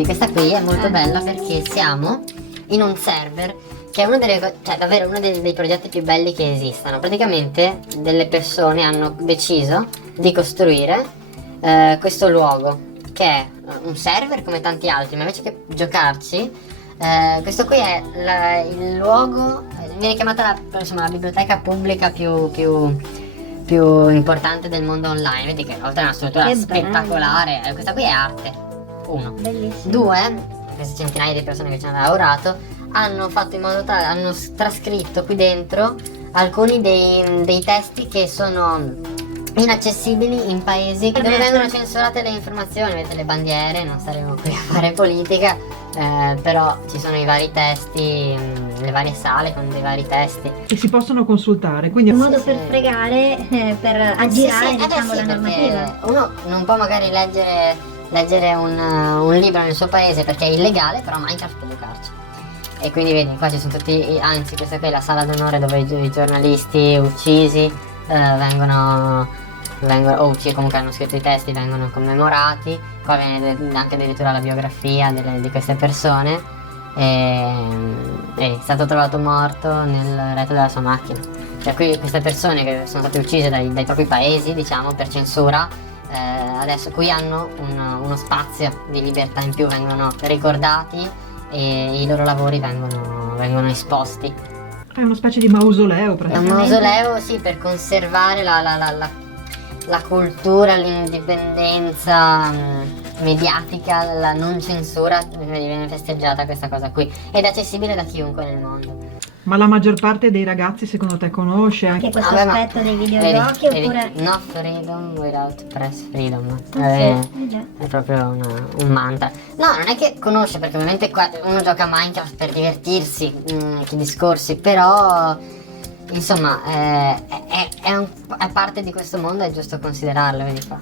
vedi, questa qui è molto bella perché siamo in un server che è uno cioè davvero uno dei progetti più belli che esistano. Praticamente delle persone hanno deciso di costruire questo luogo, che è un server come tanti altri, ma invece che giocarci, questo qui è il luogo, viene chiamata insomma, la biblioteca pubblica più importante del mondo online. Vedi che oltre a una struttura Che spettacolare, questa qui è arte, uno. Bellissimo. Due, queste centinaia di persone che ci hanno lavorato hanno fatto in modo tale, hanno trascritto qui dentro alcuni dei testi che sono inaccessibili in paesi dove vengono censurate le informazioni. Vedete le bandiere, non staremo qui a fare politica, però ci sono i vari testi, le varie sale con dei vari testi che si possono consultare, quindi Un modo per fregare, per aggirare diciamo la normativa. Uno non può magari leggere un libro nel suo paese perché è illegale, però Minecraft può giocarci. E quindi vedi, qua ci sono tutti, anzi questa qui è la sala d'onore dove i giornalisti uccisi vengono o uccisi, comunque hanno scritto i testi, vengono commemorati. Qua viene anche addirittura la biografia di queste persone. È stato trovato morto nel retro della sua macchina. Cioè qui queste persone che sono state uccise dai propri paesi, diciamo, per censura, adesso qui hanno uno spazio di libertà in più, vengono ricordati e i loro lavori vengono esposti. è una specie di mausoleo È un praticamente. mausoleo, sì, per conservare la cultura, l'indipendenza mediatica, la non censura. Viene festeggiata questa cosa qui ed è accessibile da chiunque nel mondo. Ma la maggior parte dei ragazzi secondo te conosce anche? Che questo Vabbè, ma aspetto dei videogiochi oppure... No freedom without press freedom. già. È proprio un mantra. No, non è che conosce, perché ovviamente qua uno gioca a Minecraft per divertirsi, che discorsi, però insomma è parte di questo mondo, è giusto considerarlo, vedi qua.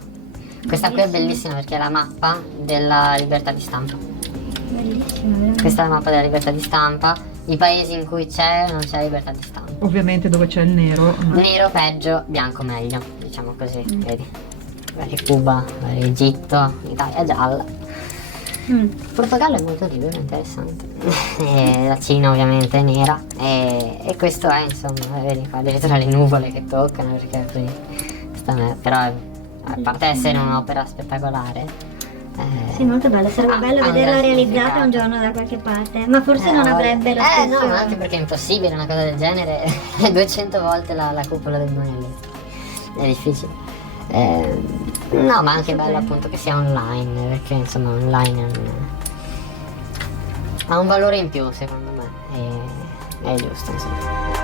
Questa qui è bellissima perché è la mappa della libertà di stampa. Bellissimo, veramente. Questa è la mappa della libertà di stampa. I paesi in cui c'è o non c'è libertà di stampa. Ovviamente dove c'è il nero. Nero peggio, bianco meglio, diciamo così, vedi. Cuba, Egitto, Italia gialla. Il Portogallo è molto libero, interessante. E la Cina ovviamente è nera. E questo è, insomma, vedi qua, addirittura le nuvole che toccano, perché qui però a parte essere un'opera spettacolare. Sì, molto bello, sarebbe bello vederla realizzata significato. un giorno da qualche parte, ma forse non avrebbe lo stesso... no, anche perché è impossibile una cosa del genere. È 200 volte la cupola del monolito. È difficile. No, ma anche bello appunto che sia online, perché insomma online ha un valore in più, secondo me. È giusto, insomma.